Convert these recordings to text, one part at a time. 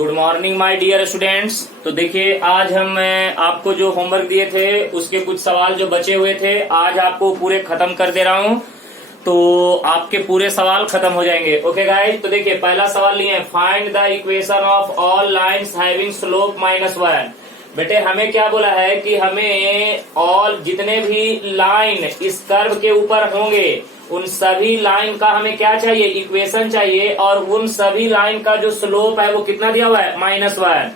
Good morning my dear students. तो देखिए आज हम आपको जो होमवर्क दिए थे उसके कुछ सवाल जो बचे हुए थे आज आपको पूरे खत्म कर दे रहा हूं, तो आपके पूरे सवाल खत्म हो जाएंगे। ओके गाइस, तो देखिए पहला सवाल लिए find the equation of all lines having slope -1। बेटे हमें क्या बोला है कि हमें ऑल जितने भी लाइन इस कर्व के ऊपर होंगे उन सभी लाइन का हमें क्या चाहिए, इक्वेशन चाहिए, और उन सभी लाइन का जो स्लोप है वो कितना दिया हुआ है, -1।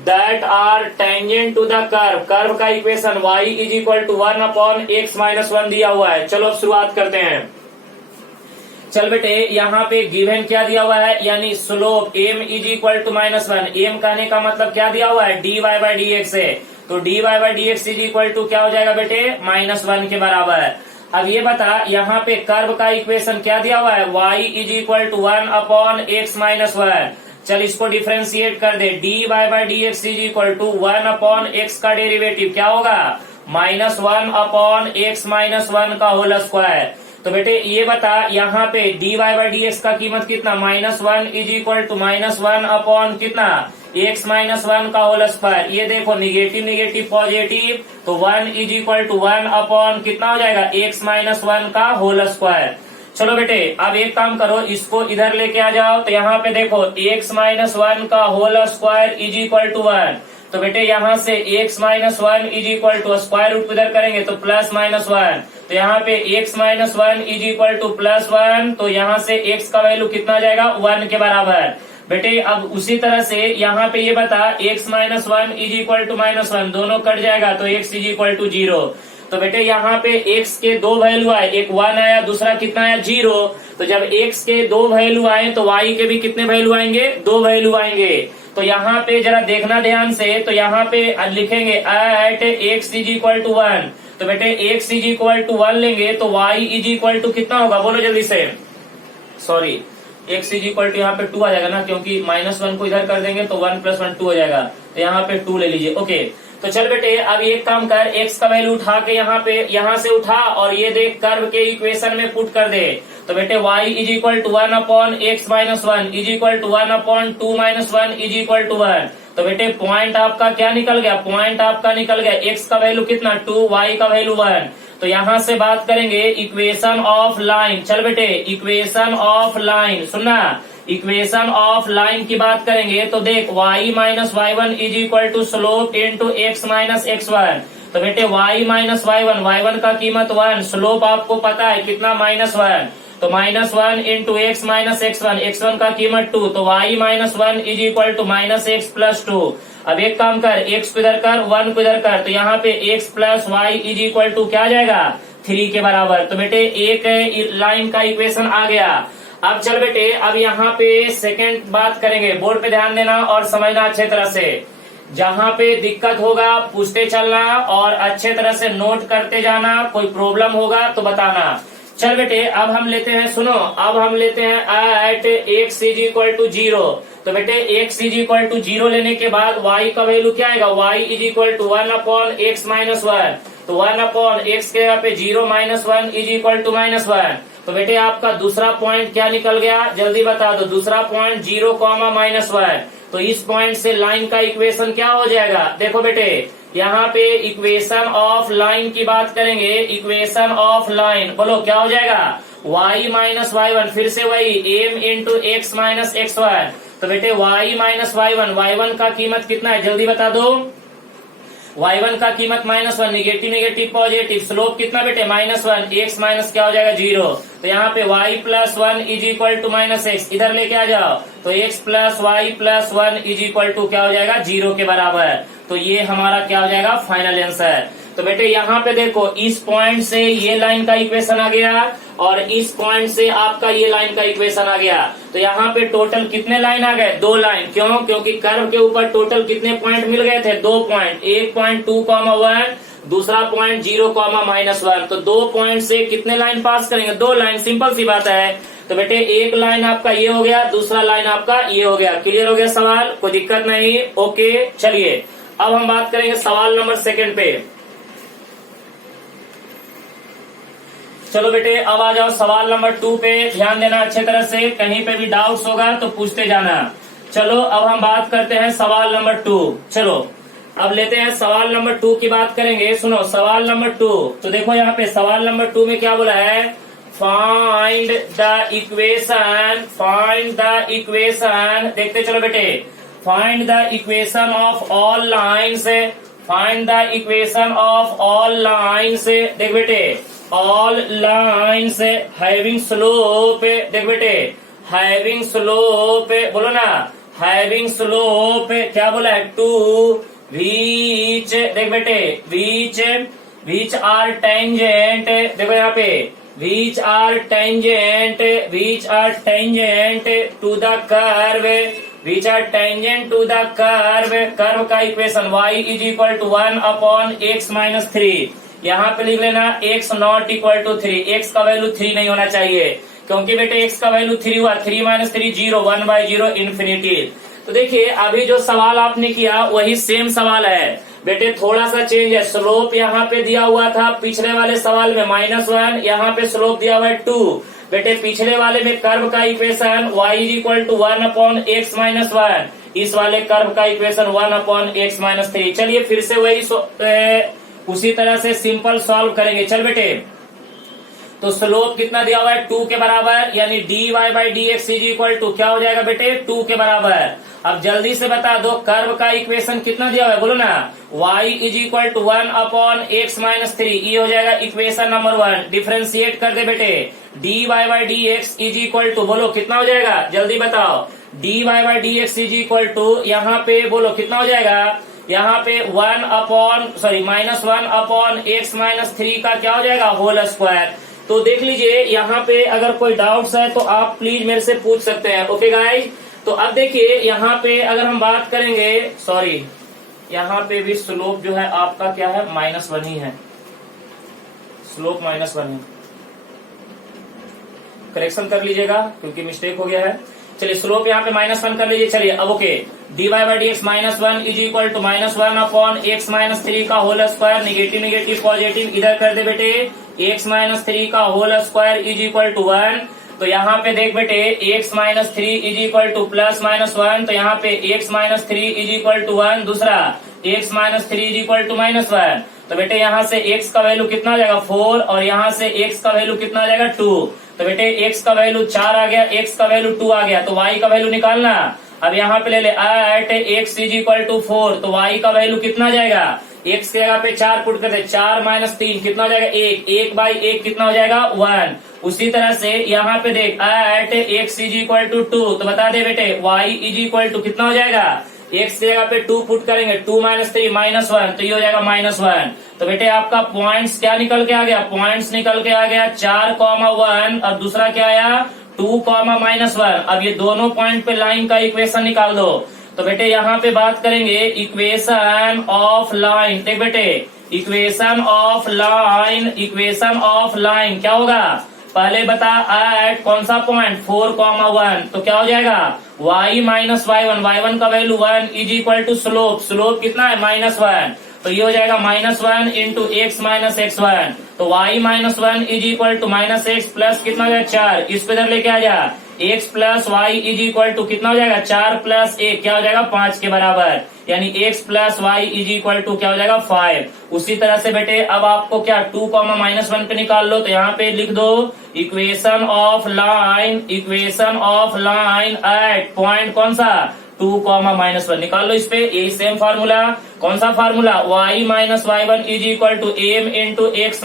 That are tangent to the curve, curve का equation y is equal to 1/x-1 दिया हुआ है। चलो अब शुरुआत करते हैं। चल बेटे यहाँ पे गिवन क्या दिया हुआ है, यानी slope m is equal to -1। m कहने का मतलब क्या दिया हुआ है, dy/dx है, तो dy/dx इज इक्वल टू क्या हो जाएगा बेटे, -1 के बराबर है। अब ये बता यहाँ पे कर्व का इक्वेशन क्या दिया हुआ है, y is equal to 1/x-1। चल इसको डिफ्रेंशिएट कर दे, dy/dx is equal to 1/x का डेरिवेटिव क्या होगा, -1/x-1 का होल स्क्वायर। तो बेटे ये बता यहाँ पे dy/dx का कीमत कितना, -1 इज इक्वल टू -1 कितना, x-1 का होल स्क्वायर। ये देखो निगेटिव निगेटिव पॉजिटिव, तो 1 इज इक्वल टू 1 कितना हो जाएगा, x-1 का होल स्क्वायर। चलो बेटे अब एक काम करो, इसको इधर लेके आ जाओ। तो यहाँ पे देखो x-1 का whole square is equal to 1। तो बेटे यहाँ से x-1 is equal to square root इधर करेंगे तो +-1। तो यहाँ पे x-1 इज इक्वल टू +1, तो यहाँ से x का वैल्यू कितना आ जाएगा, 1 के बराबर। बेटे अब उसी तरह से यहाँ पे ये बता x-1 इज इक्वल टू -1, दोनों कट जाएगा तो x इज इक्वल टू 0। तो बेटे यहाँ पे x के दो वैल्यू आए, एक 1 आया, दूसरा कितना आया, 0। तो जब x के दो वैल्यू आए तो y के भी कितने वैल्यू आएंगे, 2 वैल्यू आएंगे। तो यहाँ पे जरा देखना ध्यान से, तो यहाँ पे लिखेंगे at x is equal to 1। तो बेटे x इज इक्वल टू 1 लेंगे तो y इज इक्वल टू कितना होगा, बोलो जल्दी से, sorry x is equal to यहाँ पे 2 आ जाएगा ना, क्योंकि -1 को इधर कर देंगे तो 1 + 1 2 हो जाएगा, तो यहाँ पे 2 ले लीजिए। ओके तो चल बेटे अब एक काम कर, x का वैल्यू उठा के यहाँ से उठा और ये देख कर्व के इक्वेशन में पुट कर दे। तो बेटे y is equal to 1/x-1 is equal to 1/2 - 1 is equal to 1। तो बेटे पॉइंट आपका क्या निकल गया, पॉइंट आपका निकल गया, x का वैल्यू कितना 2, y का वैल्यू 1। तो यहाँ से बात करेंगे इक्वेशन ऑफ लाइन। चल बेटे इक्वेशन ऑफ लाइन सुनना, इक्वेशन ऑफ लाइन की बात करेंगे तो देख y-y1 is equal to slope into x-x1। तो बेटे y-y1 का कीमत 1, स्लोप आपको पता है कितना, -1। तो -1 इंटू x-x1, x1 का कीमत 2, तो y-1 is equal to -x + 2। अब एक काम कर, x को इधर कर, 1 को इधर कर, तो यहाँ पे x + y is equal to क्या आ जाएगा, 3 के बराबर। तो बेटे एक लाइन का इक्वेशन आ गया। अब चल बेटे अब यहाँ पे सेकंड बात करेंगे, बोर्ड पे ध्यान देना और समझना अच्छे तरह से। जहाँ पे दिक्कत होगा पूछते चलना और अच्छे तरह से नोट करते जाना, कोई प्रॉब्लम होगा तो बताना। चल बेटे अब हम लेते हैं, सुनो अब हम लेते हैं at x is equal to 0। तो बेटे x इज इक्वल टू 0 लेने के बाद y का वैल्यू क्या आएगा, y is equal to 1/x-1। तो 1/x के यहाँ पे 0 - 1 इज इक्वल टू -1। तो बेटे आपका दूसरा पॉइंट क्या निकल गया, जल्दी बता दो, दूसरा पॉइंट 0, -1। तो इस पॉइंट से लाइन का इक्वेशन क्या हो जाएगा, देखो बेटे यहाँ पे इक्वेशन ऑफ लाइन की बात करेंगे, इक्वेशन ऑफ लाइन बोलो क्या हो जाएगा, y-y1, फिर से वही m इंटू x-x1। तो बेटे y-y1 का कीमत कितना है, जल्दी बता दो, y1 का कीमत -1, निगेटिव निगेटिव पॉजिटिव, स्लोप कितना बेटे -1, x माइनस क्या हो जाएगा 0। तो यहाँ पे y + 1 is equal to -x, इधर लेके आ जाओ, तो x + y + 1 is equal to क्या हो जाएगा, 0 के बराबर। तो ये हमारा क्या हो जाएगा, फाइनल आंसर। तो बेटे यहाँ पे देखो इस पॉइंट से ये लाइन का इक्वेशन आ गया और इस पॉइंट से आपका ये लाइन का इक्वेशन आ गया। तो यहाँ पे टोटल कितने लाइन आ गए, 2 लाइन। क्यों, क्योंकि कर्व के ऊपर टोटल कितने पॉइंट मिल गए थे, 2 पॉइंट, एक पॉइंट 2,1, दूसरा पॉइंट 0, -1। तो 2 पॉइंट से कितने लाइन पास करेंगे, 2 लाइन, सिंपल सी बात है। तो बेटे एक लाइन आपका ये हो गया, दूसरा लाइन आपका ये हो गया। क्लियर हो गया सवाल, कोई दिक्कत नहीं। ओके चलिए अब हम बात करेंगे सवाल नंबर 2 पे। चलो बेटे अब आ जाओ सवाल नंबर 2 पे, ध्यान देना अच्छे तरह से, कहीं पे भी डाउट्स होगा तो पूछते जाना। चलो अब हम बात करते हैं सवाल नंबर 2। चलो अब लेते हैं सवाल नंबर 2 की बात करेंगे। सुनो सवाल नंबर 2। तो देखो यहाँ पे सवाल नंबर 2 में क्या बोला है, फाइंड द इक्वेशन, देखते चलो बेटे, find the equation of all lines, find the equation of all lines, देख बेटे ऑल लाइन्स हैविंग स्लोप, देख बेटे हैविंग स्लोप, बोलो ना हैविंग स्लोप, क्या बोला है, 2 व्हिच, देख बेटे व्हिच आर टेंजेंट, देखो यहाँ पे which are tangent to the curve, which are tangent to the curve का equation y is equal to 1/x-3। यहाँ पे लिख लेना x not equal to 3, x का वैल्यू 3 नहीं होना चाहिए, क्योंकि बेटे x का वैल्यू 3 हुआ, 3 - 3 0, 1/0 इन्फिनिटी। तो देखिए अभी जो सवाल आपने किया वही सेम सवाल है बेटे, थोड़ा सा चेंज है। स्लोप यहाँ पे दिया हुआ था पिछले वाले सवाल में -1, यहाँ पे स्लोप दिया हुआ है 2। बेटे पिछले वाले में कर्व का equation y is equal to 1/x-1, इस वाले कर्व का इक्वेशन 1/x-3। चलिए फिर से वही उसी तरह से सिंपल सॉल्व करेंगे। चल बेटे, तो स्लोप कितना दिया हुआ है 2 के बराबर, यानी dy/dx इज इक्वल टू क्या हो जाएगा बेटे 2 के बराबर। अब जल्दी से बता दो कर्व का इक्वेशन कितना दिया हुआ है, बोलो ना y is equal to 1/x-3, ये हो जाएगा इक्वेशन नंबर 1। डिफरेंशिएट कर दे बेटे, dy/dx इज इक्वल टू, बोलो कितना हो जाएगा, जल्दी बताओ, dy/dx इज इक्वल टू यहाँ पे बोलो कितना हो जाएगा, यहाँ पे -1/x-3 का क्या हो जाएगा होल स्क्वायर। तो देख लीजिए यहाँ पे अगर कोई डाउट्स है तो आप प्लीज मेरे से पूछ सकते हैं। ओके गाइज, तो अब देखिए यहाँ पे अगर हम बात करेंगे, सॉरी यहाँ पे भी स्लोप जो है आपका क्या है -1 ही है, स्लोप -1 है, करेक्शन कर लीजिएगा क्योंकि मिस्टेक हो गया है। चलिए स्लोप यहाँ पे -1 कर लीजिए। चलिए अब okay, dy/dx -1 is equal to -1/x-3 का होल स्क्वायर, निगेटिव पॉजिटिव इधर कर दे बेटे, x-3 का whole square is equal to 1। तो यहाँ पे देख बेटे x-3 इज इक्वल टू +-1, तो यहाँ पे x-3 इज इक्वल टू 1, दूसरा x-3 इज इक्वल टू -1। तो बेटे यहाँ से x का वैल्यू कितना आ जाएगा 4, और यहाँ से x का वैल्यू कितना आ जाएगा 2। तो बेटे x का वैल्यू 4 आ गया, x का वैल्यू 2 आ गया, तो y का वैल्यू निकालना। अब यहाँ पे ले ले at x is equal to 4, तो y का वैल्यू कितना आ जाएगा, x की जगह पे 4 पुट करते, 4 - 3 कितना हो जाएगा 1, 1/1 कितना हो जाएगा 1। उसी तरह से यहाँ पे देख at x is equal to 2, तो बता दे बेटे y इज इक्वल टू कितना हो जाएगा, x की जगह पे 2 पुट करेंगे, 2 - 3 -1, तो ये हो जाएगा -1। तो बेटे आपका पॉइंट्स क्या निकल के आ गया, पॉइंट्स निकल के आ गया 4,1, और दूसरा क्या आया 2,-1। अब ये दोनों पॉइंट पे लाइन का इक्वेशन निकाल दो। तो बेटे यहाँ पे बात करेंगे इक्वेशन ऑफ लाइन, देख बेटे इक्वेशन ऑफ लाइन क्या होगा, पहले बता एट कौन सा पॉइंट 4,1, तो क्या हो जाएगा y - y1 का value 1 is equal to slope कितना है -1, तो ये हो जाएगा -1 इंटू x - x1, तो y - 1 is equal to -x plus कितना हो जाएगा 4, इस पे इधर लेके आ जा, x plus y is equal to कितना हो जाएगा 4 + 1 क्या हो जाएगा 5 के बराबर, यानी x plus y is equal to क्या हो जाएगा 5। उसी तरह से बेटे अब आपको क्या 2, -1 पे निकाल लो, तो यहाँ पे लिख दो equation of line at point कौन सा 2, -1 निकाल लो इस पे, यही सेम फार्मूला, कौन सा formula y - y1 is equal to m into x -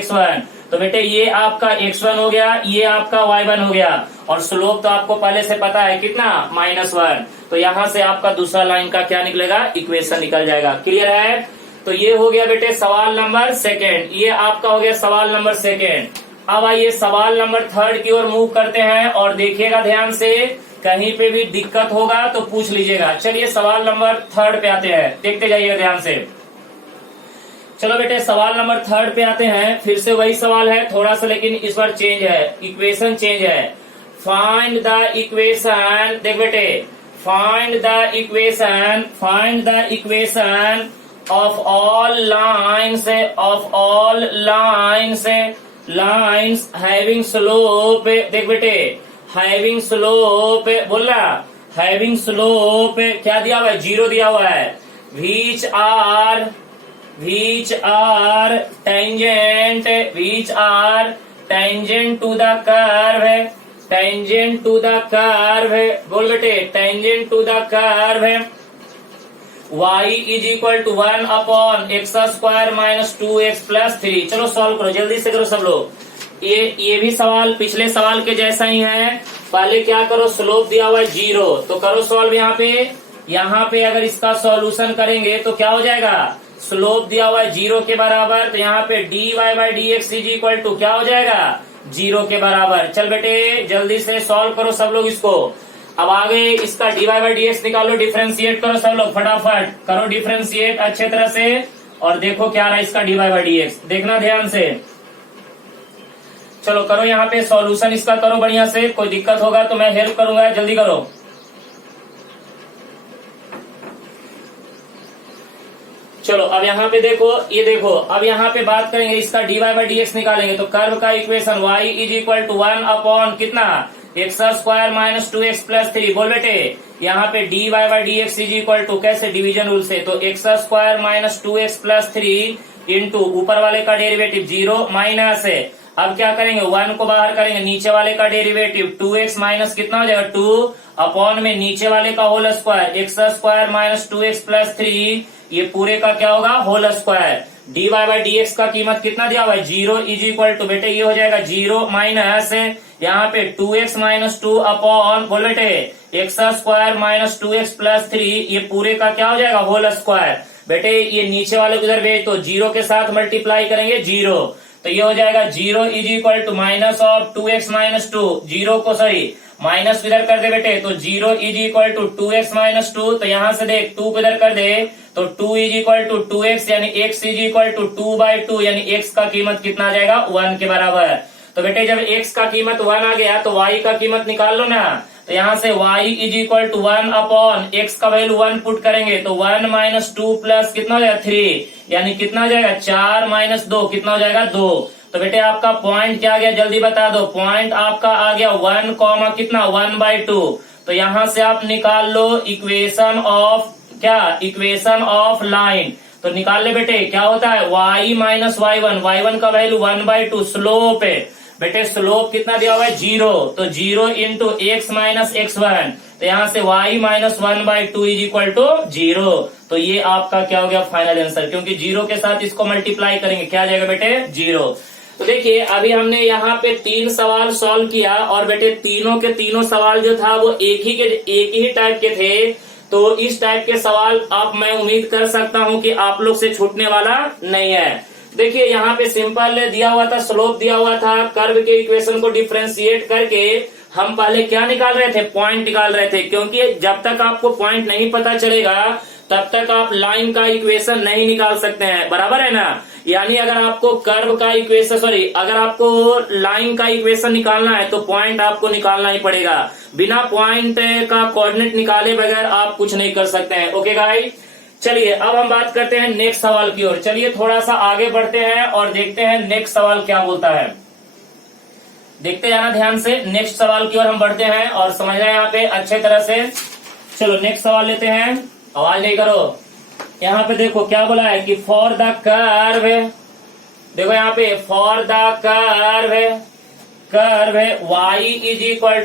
x1। तो बेटे ये आपका x1 हो गया, ये आपका y1 हो गया, और स्लोप तो आपको पहले से पता है कितना -1। तो यहाँ से आपका दूसरा लाइन का क्या निकलेगा इक्वेशन निकल जाएगा। क्लियर है? तो ये हो गया बेटे सवाल नंबर 2, ये आपका हो गया सवाल नंबर 2। अब आइए सवाल नंबर 3 की ओर मूव करते हैं, और देखिएगा ध्यान से, कहीं पे भी दिक्कत होगा तो पूछ लीजिएगा। चलिए सवाल नंबर 3 पे आते हैं, देखते जाइएगा ध्यान से। चलो बेटे सवाल नंबर 3 पे आते हैं, फिर से वही सवाल है थोड़ा सा, लेकिन इस बार चेंज है, इक्वेशन चेंज है। फाइंड द इक्वेशन, देख बेटे find the equation of all lines having slope, देख बेटे हैविंग स्लोप, बोलना हैविंग स्लोप क्या दिया हुआ है, 0 दिया हुआ है। Which are tangent to the curve है, टेंजेंट टू द कर्व है, बोल बेटे टेंजेंट टू द कर्व है। y is equal to 1 upon x square minus 2x plus 3। चलो सॉल्व करो, जल्दी से करो सब लोग। ये भी सवाल पिछले सवाल के जैसा ही है। पहले क्या करो, स्लोप दिया हुआ है 0, तो करो सॉल्व। यहाँ पे अगर इसका सॉल्यूशन करेंगे तो क्या हो जाएगा, स्लोप दिया हुआ है 0 के बराबर, तो यहाँ पे dy by d x is equal to क्या हो जाएगा, 0 के बराबर। चल बेटे जल्दी से सॉल्व करो सब लोग इसको। अब आगे इसका dy बाई डी एक्स निकालो, डिफरेंशिएट करो सब लोग, फटाफट करो डिफरेंशिएट अच्छे तरह से, और देखो क्या रहा इसका dy बाई डी एक्स, देखना ध्यान से। चलो करो यहाँ पे सॉल्यूशन इसका करो बढ़िया से, कोई दिक्कत होगा तो मैं हेल्प करूंगा, जल्दी करो। चलो अब यहाँ पे देखो, ये देखो अब यहाँ पे बात करेंगे इसका dy बाई डी एक्स निकालेंगे, तो कर्व का equation y is equal to 1 upon कितना, x square minus 2x plus 3। बोल बेटे यहाँ पे dy by d x is equal to कैसे, डिवीजन रूल से, तो x square minus 2x plus 3 into ऊपर वाले का डेरिवेटिव 0 माइनस है। अब क्या करेंगे, 1 को बाहर करेंगे, नीचे वाले का डेरिवेटिव 2x माइनस कितना हो जाएगा 2 अपॉन में नीचे वाले का whole square, x square minus 2x plus 3, ये पूरे का क्या होगा whole square. dy by d x का कीमत कितना दिया हुआ है 0 इज इक्वल टू बेटे ये हो जाएगा 0 माइनस यहाँ पे 2x माइनस 2 अपॉन, बोल बेटे x square minus 2x plus 3, ये पूरे का क्या हो जाएगा होल स्क्वायर। बेटे ये नीचे वाले को इधर भेज, तो 0 के साथ मल्टीप्लाई करेंगे 0, तो ये हो जाएगा 0 is equal to minus of 2x minus 2, 0 को सही माइनस इधर कर दे बेटे, तो 0 is equal to 2x minus 2, तो यहाँ से देख 2 को इधर कर दे, तो 2 इज इक्वल टू 2x यानी x is equal to 2 by 2, यानी x का कीमत कितना आ जाएगा 1 के बराबर। तो बेटे जब x का कीमत 1 आ गया तो y का कीमत निकाल लो ना, तो यहाँ से y is equal to 1 upon x का वैल्यू 1 पुट करेंगे, तो 1 माइनस 2 प्लस कितना हो जाएगा 3, यानी कितना हो जाएगा 4 माइनस 2 कितना हो जाएगा 2। तो बेटे आपका पॉइंट क्या आ गया, जल्दी बता दो। पॉइंट आपका आ गया 1 कॉमा कितना 1/2। तो यहाँ से आप निकाल लो इक्वेशन ऑफ क्या, इक्वेशन ऑफ लाइन। तो निकाल ले बेटे, क्या होता है y माइनस y1 का वैल्यू 1/2 स्लोप है। बेटे स्लोप कितना दिया हुआ है 0, तो 0 इंटू एक्स माइनस x1, तो यहाँ से y minus 1/2 is equal to 0। तो ये आपका क्या हो गया फाइनल आंसर, क्योंकि 0 के साथ इसको मल्टीप्लाई करेंगे, क्या आ जाएगा बेटे 0। तो देखिए अभी हमने यहाँ पे 3 सवाल सॉल्व किया, और बेटे तीनों के तीनों सवाल जो था वो एक ही टाइप के थे। तो इस टाइप के सवाल आप मैं उम्मीद कर सकता हूँ कि आप लोग से छूटने वाला नहीं है। देखिए यहाँ पे सिंपल दिया हुआ था, स्लोप दिया हुआ था, कर्व के इक्वेशन को डिफरेंशिएट करके हम पहले क्या निकाल रहे थे, पॉइंट निकाल रहे थे, क्योंकि जब तक आपको पॉइंट नहीं पता चलेगा तब तक आप लाइन का इक्वेशन नहीं निकाल सकते हैं, बराबर है ना। यानी अगर आपको कर्व का इक्वेशन अगर आपको लाइन का इक्वेशन निकालना है तो पॉइंट आपको निकालना ही पड़ेगा, बिना पॉइंट का कोऑर्डिनेट निकाले बगैर आप कुछ नहीं कर सकते हैं। ओके गाइस, चलिए अब हम बात करते हैं नेक्स्ट सवाल की ओर। चलिए थोड़ा सा आगे बढ़ते हैं और देखते हैं नेक्स्ट सवाल क्या बोलता है। देखते जाना ध्यान से, नेक्स्ट सवाल की ओर हम बढ़ते हैं और समझ रहे हैं यहाँ पे अच्छे तरह से। चलो नेक्स्ट सवाल लेते हैं, आवाज नहीं करो। यहाँ पे देखो क्या बोला है कि फॉर द कर्व, देखो यहाँ पे for the curve y is equal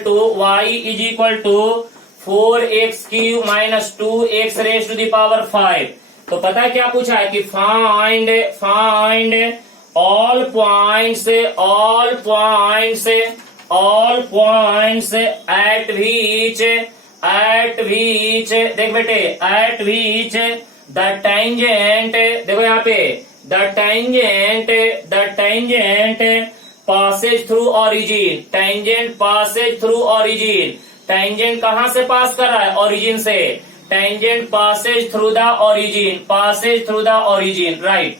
to 4x³ minus 2x raise to the power 5। तो पता है क्या पूछा है कि find all points at which देख बेटे एट विच द टेंजेंट, देखो यहाँ पे the tangent passes through origin, tangent कहाँ से पास कर रहा है, ओरिजिन से। Tangent passes through the origin, right.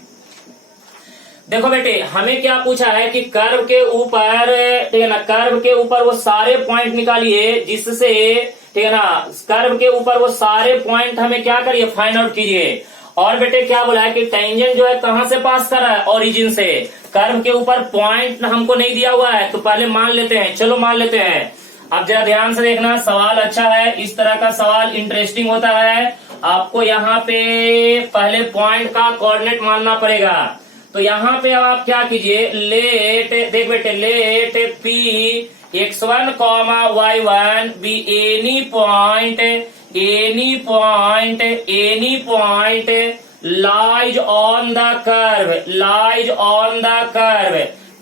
देखो बेटे हमें क्या पूछा है कि कर्व के ऊपर, ठीक है ना, कर्व के ऊपर वो सारे पॉइंट निकालिए जिससे, ठीक है ना, कर्व के ऊपर वो सारे पॉइंट हमें क्या करिए फाइंड आउट कीजिए। और बेटे क्या बोला है कि टेंजेंट जो है कहाँ से पास कर रहा है, ओरिजिन से। कर्व के ऊपर पॉइंट हमको नहीं दिया हुआ है तो पहले मान लेते हैं, चलो मान लेते हैं। अब जरा ध्यान से देखना, सवाल अच्छा है, इस तरह का सवाल इंटरेस्टिंग होता है। आपको यहाँ पे पहले पॉइंट का कोऑर्डिनेट मानना पड़ेगा। तो यहाँ पे अब आप क्या कीजिए, लेट, देख बेटे, let p x1 comma y1 be any point lies on the curve.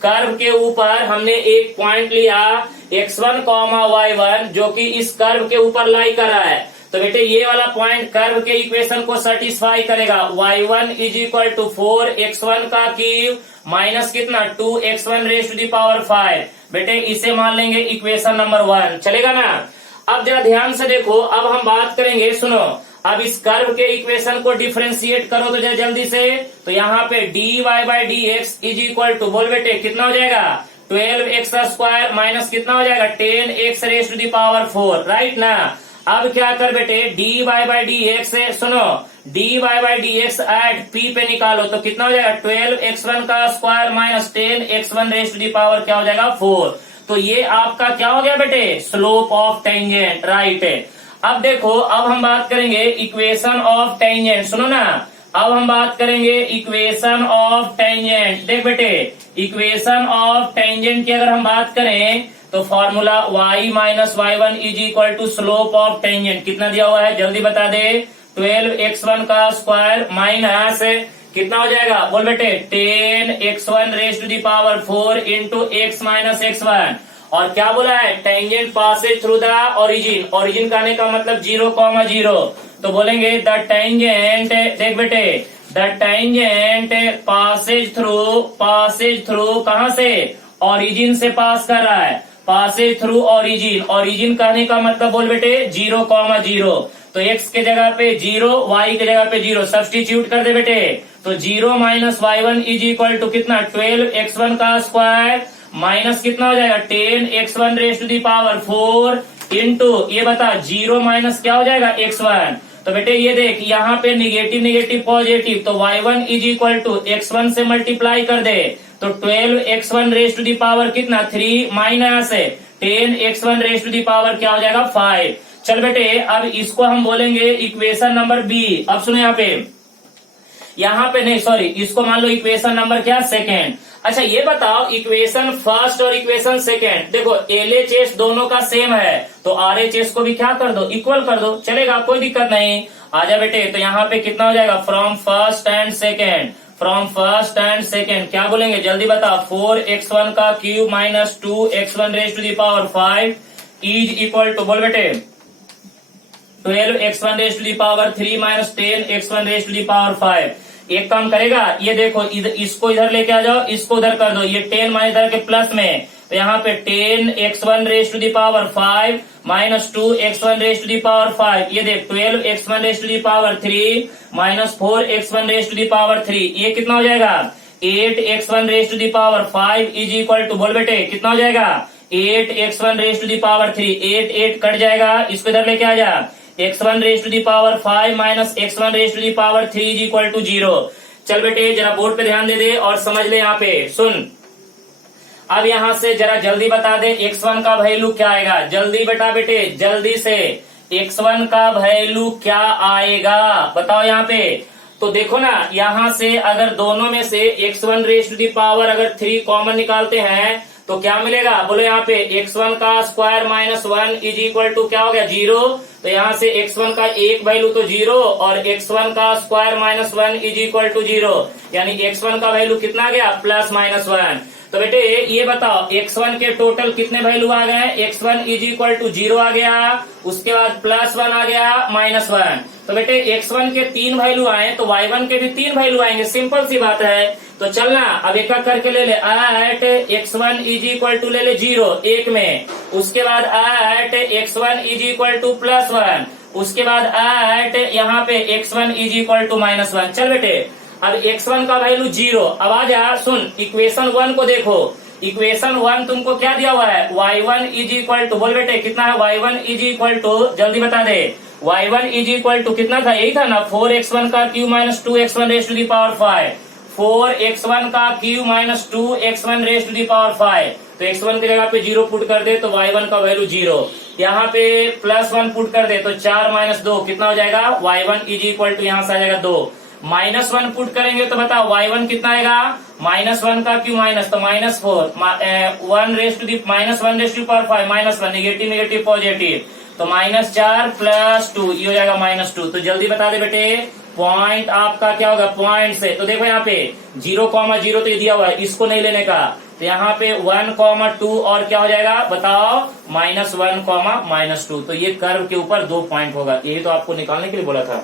Curve के ऊपर हमने एक पॉइंट लिया x1 कॉमा y1 जो कि इस कर्व के ऊपर लाई कर रहा है। तो बेटे ये वाला पॉइंट कर्व के इक्वेशन को सेटिस्फाई करेगा। y1 is equal to 4x1 का क्यूब माइनस कितना 2x1 raise to the power 5। बेटे इसे मान लेंगे इक्वेशन नंबर 1, चलेगा ना। अब जरा ध्यान से देखो, अब हम बात करेंगे, सुनो, अब इस कर्व के इक्वेशन को डिफरेंशिएट करो तो जरा जल्दी से। तो यहाँ पे dy by d x is equal to, बोल बेटे कितना हो जाएगा, 12x स्क्वायर माइनस कितना हो जाएगा 10x raise to the power 4, right ना। अब क्या कर बेटे, dy बाई डी एक्स, सुनो, dy by d x at p पे निकालो तो कितना हो जाएगा 12x1 का square minus 10x1 raise to the power क्या हो जाएगा 4। तो ये आपका क्या हो गया बेटे, स्लोप ऑफ टेंजेंट, राइट है। अब देखो, अब हम बात करेंगे इक्वेशन ऑफ टेंजेंट, सुनो ना, अब हम बात करेंगे इक्वेशन ऑफ टेंजेंट। देख बेटे, इक्वेशन ऑफ टेंजेंट की अगर हम बात करें तो formula y minus y1 is equal to slope of tangent, कितना दिया हुआ है जल्दी बता दे, 12x1 का स्क्वायर माइनस कितना हो जाएगा, बोल बेटे 10x1 raise to the power 4 into x minus x1। और क्या बोला है, tangent passes through the origin. Origin कहने का मतलब 0,0, तो बोलेंगे द टेंजेंट, देख बेटे, द टेंजेंट पासेज थ्रू कहां से, ओरिजिन से पास कर रहा है, पासेज थ्रू ओरिजिन। ओरिजिन कहने का मतलब बोल बेटे 0,0। तो x के जगह पे 0, y के जगह पे 0 सब्स्टिट्यूट कर दे बेटे। तो 0 minus y1 is equal to कितना 12x1 का स्क्वायर माइनस कितना हो जाएगा 10x1 raise to the power 4 into ये बता 0 माइनस क्या हो जाएगा x1। तो बेटे ये देख, यहाँ पे निगेटिव पॉजिटिव, तो y1 is equal to x1 से मल्टीप्लाई कर दे तो 12x1 raise to the power कितना 3 minus 10x1 raise to the power क्या हो जाएगा 5। चल बेटे, अब इसको हम बोलेंगे इक्वेशन नंबर बी। अब सुनो यहाँ पे नहीं, सॉरी, इसको मान लो इक्वेशन नंबर क्या, सेकेंड। अच्छा ये बताओ, इक्वेशन फर्स्ट और इक्वेशन सेकेंड, देखो LHS दोनों का सेम है तो RHS को भी क्या कर दो, इक्वल कर दो, चलेगा, कोई दिक्कत नहीं। आजा बेटे, तो यहाँ पे कितना हो जाएगा, फ्रॉम फर्स्ट एंड सेकेंड क्या बोलेंगे जल्दी बता, 4x1 का cube minus 2x1 raise to the power 5 is equal to, बोल बेटे 12x1 raise to the power 3 minus 10x1 raise to the power 5। एक काम करेगा, ये देखो, इसको इधर लेके आ जाओ, इसको उधर कर दो, ये 10 माइनस इधर के प्लस में, तो यहाँ पे 10x1 raise to the power 5 minus 2x1 raise to the power 5। ये देख 12x1 raise to the power 3 minus 4x1 raise to the power 3, ये कितना हो जाएगा 8x1 raise to the power 5 is equal to, बोल बेटे कितना हो जाएगा 8x1 raise to the power 3, 8 cut जाएगा, इसको इधर लेके आ जा, x1 raise to the power 5 minus x1 raise to the power 3 is equal to 0। चल बेटे जरा बोर्ड पे ध्यान दे दे और समझ ले, यहाँ पे सुन। अब यहाँ से जरा जल्दी बता दे x1 का वैल्यू क्या आएगा, जल्दी बेटा बेटे जल्दी से, x1 का वैल्यू क्या आएगा बताओ यहाँ पे। तो देखो ना, यहाँ से अगर दोनों में से x1 raise to the power अगर 3 कॉमन निकालते हैं तो क्या मिलेगा, बोलो यहाँ पे x1 का square minus 1 is equal to क्या हो गया 0। तो यहाँ से x1 का एक वैल्यू तो 0 और x1 का square minus 1 is equal to 0, यानी x1 का वैल्यू कितना गया प्लस माइनस 1। तो बेटे ये बताओ x1 के टोटल कितने वैल्यू आ गए, x1 इज इक्वल टू 0 आ गया, उसके बाद प्लस 1 आ गया माइनस 1। तो बेटे x1 के 3 वैल्यू आए तो y1 के भी 3 वैल्यू आएंगे, सिंपल सी बात है। तो चलना अब एक एक करके ले ले, eight x1 is equal to ले ले 0 एक में, उसके बाद at x1 is equal to plus 1, उसके बाद एट यहाँ पे x1 is equal to minus 1। चल बेटे अब x1 का वैल्यू 0, अब आ जा सुन इक्वेशन 1 को देखो, इक्वेशन 1 तुमको क्या दिया हुआ है y1 इज इक्वल टू, बोल बेटे कितना है y1 इज इक्वल टू, जल्दी बता दे, y1 इज इक्वल टू कितना था, यही था ना 4x1 का cube minus 2x1 raise to the power 5, 4x1 का cube minus 2x1 raise to the power 5। तो x1 की जगह पे 0 पुट कर दे तो y1 का वैल्यू 0। यहाँ पे +1 पुट कर दे तो 4 - 2 कितना हो जाएगा, y1 इज इक्वल टू यहाँ से आ जाएगा 2। -1 पुट करेंगे तो बताओ y1 कितना आएगा, -1 का क्यों माइनस, तो -4 1 raise to the -1 -1 negative negative positive, तो -4 + 2 ये हो जाएगा -2। तो जल्दी बता दे बेटे पॉइंट आपका क्या होगा, पॉइंट से तो देखो यहाँ पे 0,0 तो ये दिया हुआ है, इसको नहीं लेने का, तो यहाँ पे 1,2 और क्या हो जाएगा बताओ, -1, -2। तो ये कर्व के ऊपर 2 पॉइंट होगा, यही तो आपको निकालने के लिए बोला था।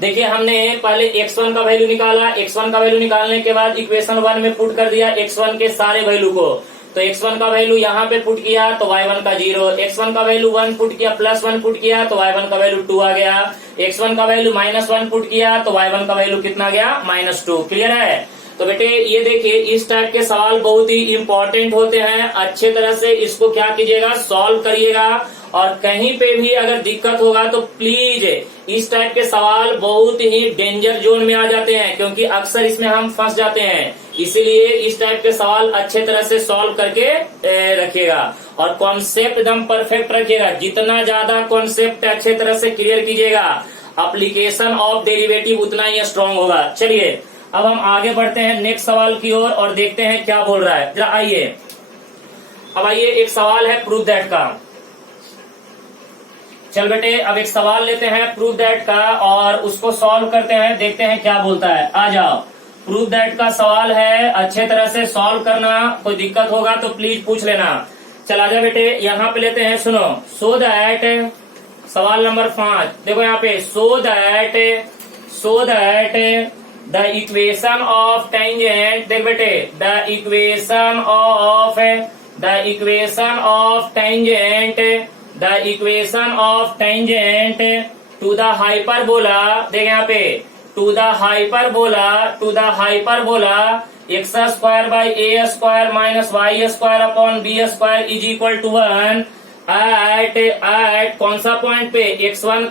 देखिए हमने पहले x1 का वैल्यू निकाला, x1 का वैल्यू निकालने के बाद इक्वेशन 1 में पुट कर दिया x1 के सारे वैल्यू को, तो x1 का वैल्यू यहाँ पे पुट किया तो y1 का 0, x1 का वैल्यू 1 पुट किया +1 पुट किया तो y1 का वैल्यू 2 आ गया, x1 का वैल्यू -1 पुट किया तो y1 का वैल्यू कितना आ गया, -2। क्लियर है। तो बेटे ये देखिए इस टाइप के सवाल बहुत ही इंपॉर्टेंट होते हैं, अच्छे तरह से इसको क्या कीजिएगा, सॉल्व करिएगा, और कहीं पे भी अगर दिक्कत होगा तो प्लीज इस टाइप के सवाल बहुत ही डेंजर जोन में आ जाते हैं, क्योंकि अक्सर इसमें हम फंस जाते हैं, इसीलिए इस टाइप के सवाल अच्छे तरह से सॉल्व करके रखिएगा, और कॉन्सेप्ट एकदम परफेक्ट रखिएगा। जितना ज्यादा कॉन्सेप्ट अच्छे तरह से क्लियर कीजिएगा, एप्लीकेशन ऑफ डेरिवेटिव उतना ही स्ट्रांग होगा। चलिए अब हम आगे बढ़ते हैं नेक्स्ट सवाल की ओर और देखते हैं क्या बोल रहा है। जरा आइए, अब आइए एक सवाल है प्रूव दैट का। चल बेटे अब एक सवाल लेते हैं प्रूव दैट का और उसको सॉल्व करते हैं, देखते हैं क्या बोलता है। आ जाओ, प्रूव दैट का सवाल है, अच्छे तरह से सॉल्व करना, कोई दिक्कत होगा तो प्लीज पूछ लेना। चल आजा बेटे, यहाँ पे लेते हैं, सुनो। सो दैट, सवाल नंबर 5 देखो यहाँ पे, so that the equation of tangent, देख बेटे the equation of tangent to the hyperbola, देख यहाँ पे to the hyperbola x² - y² - b² = 1 eight कौन सा पॉइंट पे, x1,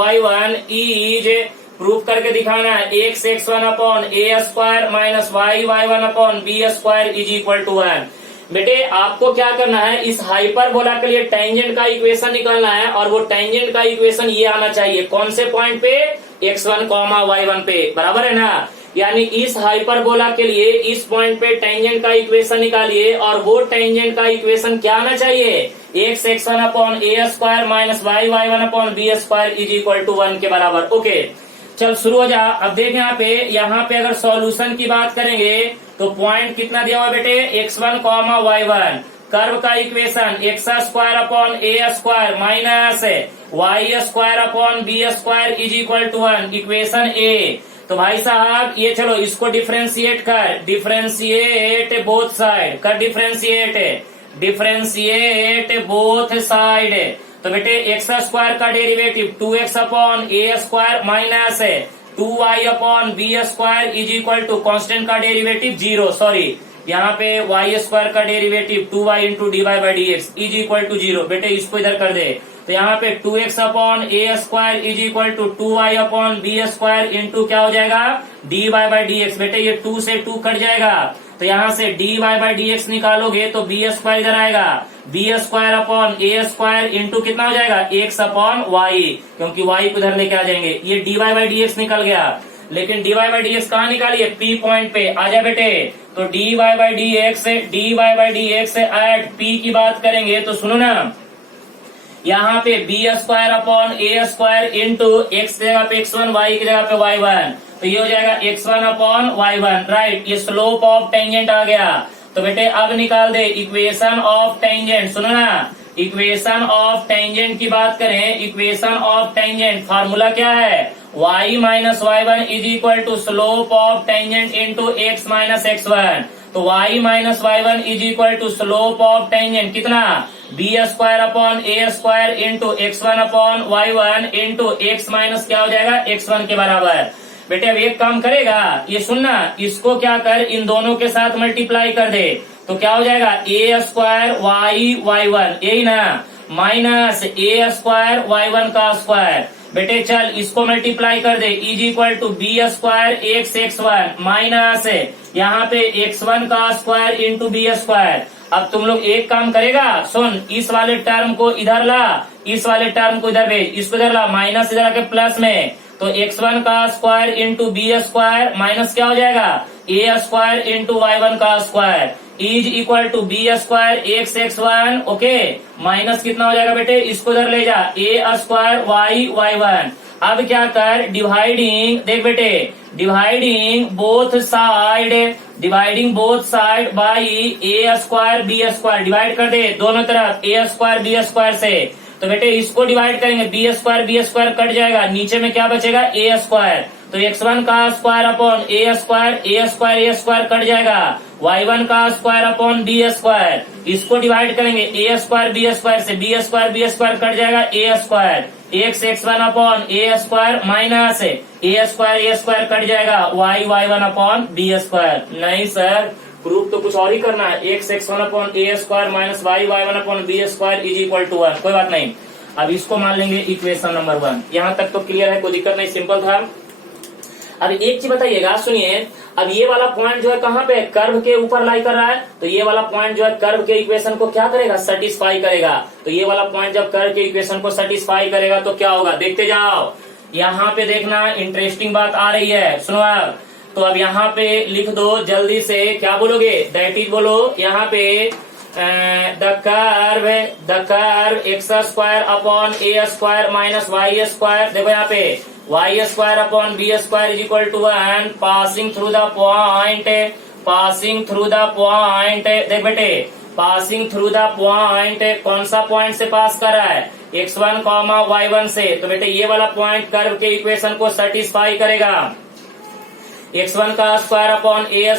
y1 इज, प्रूफ करके दिखाना है, x1/a² - y1/b² = 1। बेटे आपको क्या करना है, इस हाइपरबोला के लिए टेंजेंट का इक्वेशन निकालना है, और वो टेंजेंट का इक्वेशन ये आना चाहिए कौन से पॉइंट पे, x1, y1 पे, बराबर है ना। यानी इस हाइपरबोला के लिए इस पॉइंट पे टेंजेंट का इक्वेशन निकालिए, और वो टेंजेंट का इक्वेशन क्या आना चाहिए, x1/a² - y1/b² = 1 के बराबर। ओके चल शुरू हो जा। अब देख यहाँ पे अगर सॉल्यूशन की बात करेंगे तो पॉइंट कितना दिया हुआ बेटे, x1, y1, कर्व का इक्वेशन x² - y² = 1, इक्वेशन ए। तो भाई साहब ये चलो इसको डिफ्रेंशिएट कर, डिफ्रेंशिएट बोथ साइड कर, डिफ्रेंशिएट बोथ साइड। तो बेटे x² का derivative 2x/a² minus 2y/b² = constant का डेरिवेटिव 0, सॉरी यहाँ पे y² का डेरिवेटिव 2y × dy/dx = 0। बेटे इसको इधर कर दे, तो यहाँ पे 2x/a² = 2y/b² क्या हो जाएगा, dy/dx। बेटे ये 2 से 2 कट जाएगा, तो यहाँ से dy/dx निकालोगे तो b² इधर आएगा, b²/a² इंटू कितना हो जाएगा, x/y, क्योंकि y को इधर लेके आ जाएंगे, ये dy/dx निकल गया। लेकिन dy/dx कहाँ निकालिए, p पॉइंट पे। आजा बेटे, तो dy/dx एट p की बात करेंगे तो सुनो ना, यहाँ पे b²/a² इंटू x की जगह पे x1, y की जगह पे y1, तो ये हो जाएगा x1/y1, राइट। ये स्लोप ऑफ टेंजेंट आ गया। तो बेटे अब निकाल दे इक्वेशन ऑफ टेंजेंट। सुनो ना, इक्वेशन ऑफ टेंजेंट की बात करें, इक्वेशन ऑफ टेंजेंट फार्मूला क्या है, y - y1 = slope of tangent into x - x1। तो y - y1 = slope of tangent कितना, b²/a² into x1/y1 into x minus क्या हो जाएगा, x1 के बराबर। बेटे अब एक काम करेगा, ये सुनना, इसको क्या कर, इन दोनों के साथ मल्टीप्लाई कर दे, तो क्या हो जाएगा, a² y y1, यही ना, माइनस a² y1 का स्क्वायर, बेटे चल इसको मल्टीप्लाई कर दे, is equal to b square x x one minus यहाँ पे x1 का स्क्वायर इंटू बी स्क्वायर। अब तुम लोग एक काम करेगा, सुन, इस वाले टर्म को इधर ला, इस वाले टर्म को इधर भेज, इसको इधर ला, माइनस इधर आके प्लस में, तो x1 का square into b square minus क्या हो जाएगा, ए स्क्वायर इंटू y1 का square is equal to b square x x one, okay, minus कितना हो जाएगा बेटे, इसको इधर ले जा, ए स्क्वायर वाई वन। अब क्या कर, डिवाइडिंग, देख बेटे, dividing both side by a square b square, divide कर दे दोनों तरफ ए स्क्वायर बी स्क्वायर से। तो बेटे इसको डिवाइड करेंगे, बी स्क्वायर कट जाएगा, नीचे में क्या बचेगा, ए स्क्वायर, तो x1 का square upon a square cut जाएगा, y1 का स्क्वायर अपॉन बी स्क्वायर, इसको डिवाइड करेंगे ए स्क्वायर बी स्क्वायर से, बी स्क्वायर कट जाएगा, a square, x1 upon a square minus a square cut जाएगा, y1 अपॉन बी स्क्वायर। नहीं sir, proof तो कुछ और ही करना है, x1 upon a square minus y1 upon b square is equal to 1, कोई बात नहीं। अब इसको मान लेंगे इक्वेशन नंबर 1, यहाँ तक तो क्लियर है, कोई दिक्कत नहीं, सिंपल था। अब एक चीज बताइएगा, सुनिए, अब ये वाला पॉइंट जो है कहाँ पे, कर्व के ऊपर लाई कर रहा है, तो ये वाला पॉइंट जो है कर्व के इक्वेशन को क्या करेगा, सेटिस्फाई करेगा। तो ये वाला पॉइंट जब कर्व के इक्वेशन को सेटिस्फाई करेगा तो क्या होगा, देखते जाओ। यहाँ पे देखना, इंटरेस्टिंग बात आ रही है, सुनो आप। तो अब यहाँ पे लिख दो जल्दी से, क्या बोलोगे, दैट इज बोलो यहाँ पे the curve x square upon a square minus y square, देखो यहाँ पे y square upon b square is equal to 1, passing through the point, देख बेटे, पासिंग थ्रू द पॉइंट, कौन सा पॉइंट से पास कर रहा है, x1 कॉमा y1 से, तो बेटे ये वाला पॉइंट कर्व के इक्वेशन को सेटिस्फाई करेगा। x1 का square upon a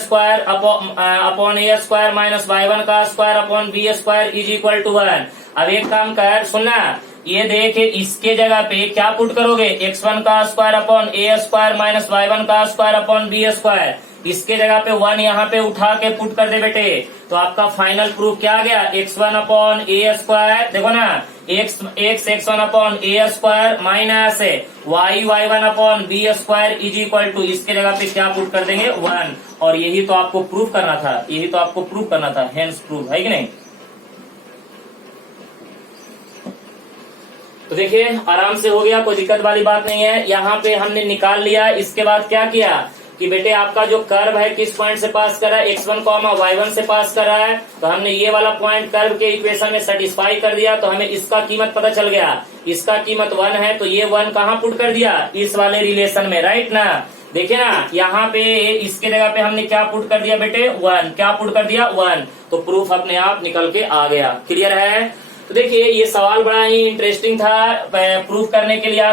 square minus y1 का square upon b square is equal to 1। अब एक काम कर, सुनना, ये देख, इसके जगह पे क्या पुट करोगे, x1 का square upon a square minus y1 का स्क्वायर अपॉन बी स्क्वायर, इसके जगह पे 1 यहाँ पे उठा के पुट कर दे बेटे, तो आपका फाइनल प्रूफ क्या आ गया, x1 अपॉन ए स्क्वायर, देखो ना, x1 upon a square minus y1 upon b square is equal to, इसके जगह पे क्या पुट कर देंगे, 1। और यही तो आपको प्रूफ करना था, हेंस प्रूफ, है कि नहीं। तो देखिए आराम से हो गया, कोई दिक्कत वाली बात नहीं है। यहाँ पे हमने निकाल लिया। इसके बाद क्या किया कि बेटे आपका जो कर्व है किस पॉइंट से पास कर रहा है, x1 y1 से पास कर रहा है, तो हमने ये वाला पॉइंट कर्व के इक्वेशन में सेटिस्फाई कर दिया, तो हमें इसका कीमत पता चल गया, इसका कीमत 1 है, तो ये 1 कहाँ पुट कर दिया, इस वाले रिलेशन में, राइट ना। देखिए ना, यहाँ पे इसके जगह पे हमने क्या पुट कर दिया बेटे, 1, क्या पुट कर दिया, 1, तो प्रूफ अपने आप निकल के आ गया। क्लियर है। तो देखिए ये सवाल बड़ा ही इंटरेस्टिंग था, प्रूफ करने के लिए